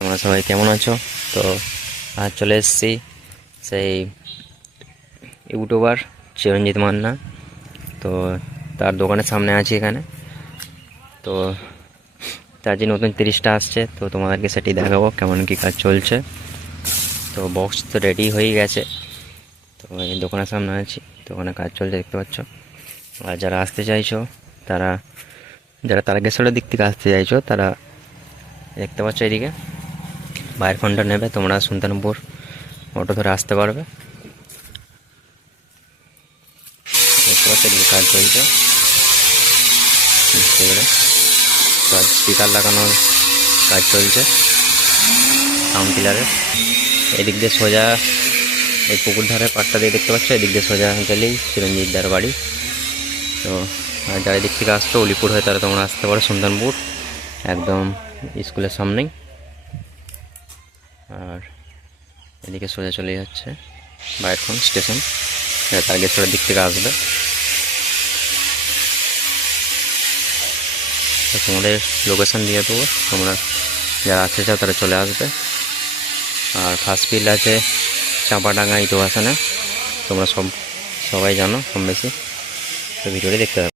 তোমরা সবাই কেমন আছো? তো আজ চলে এসেছি সেই ইউটিউবার চিরঞ্জিত মান্না। তো তার দোকানের সামনে আছি এখানে। তো তার যে নতুন 30টা আসছে, তো তোমাদেরকে সেটি দেখাবো কেমন কী কাজ চলছে। তো বক্স তো রেডি হয়ে গেছে। তো এই দোকানের সামনে আছি, দোকানে কাজ চলছে দেখতে পাচ্ছ। আর যারা আসতে চাইছো তারা, যারা তারকেশ্বরের দিক থেকে আসতে চাইছো তারা দেখতে পাচ্ছ এদিকে বাইরের ফোনটা নেবে, তোমরা সুলতানপুর অটো ধরে আসতে পারবে। দেখতে পাচ্ছ এদিকে কাজ চলছে মিস্ত্রি করে। তো আজ স্পিকার লাগানোর কাজ চলছে সাউন্ড পিলারের। এদিক দিয়ে সোজা এই পুকুর ধারে পাটটা দিয়ে দেখতে পাচ্ছ, এদিক দিয়ে সোজা গেলেই চিরঞ্জিতদার বাড়ি। তো আর যারা এদিক থেকে আসতো উলিপুর হয়ে তারা তোমরা আসতে পারো সুলতানপুর, একদম স্কুলের সামনেই। আর এদিকে সোজা চলে যাচ্ছে বাইরখন স্টেশন, তারকেশ্বরের দিক থেকে আসবে। তো তোমাদের লোকেশান দিয়ে দেবো, তোমরা যারা আসতে চাও তারা চলে আসবে। আর ফার্স্ট ফিল্ড আছে চাঁপাডাঙ্গা ইটো আসানে, তোমরা সবাই জানো কম বেশি। তো ভিডিওটি দেখতে হবে।